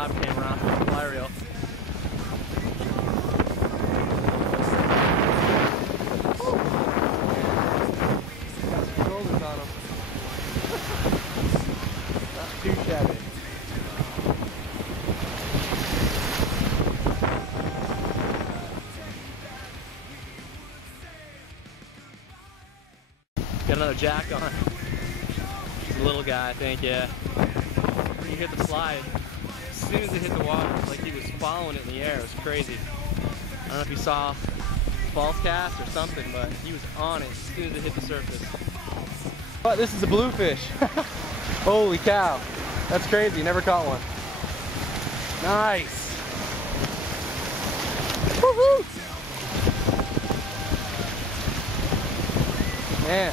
Bob came around with the fly reel. Got some shoulders on him. Not too shabby. Got another jack on. He's a little guy, I think, yeah. He hit the fly. As soon as it hit the water, it was like he was following it in the air. It was crazy. I don't know if you saw false cast or something, but he was on it as soon as it hit the surface. But this is a bluefish. Holy cow. That's crazy. Never caught one. Nice. Woohoo! Man.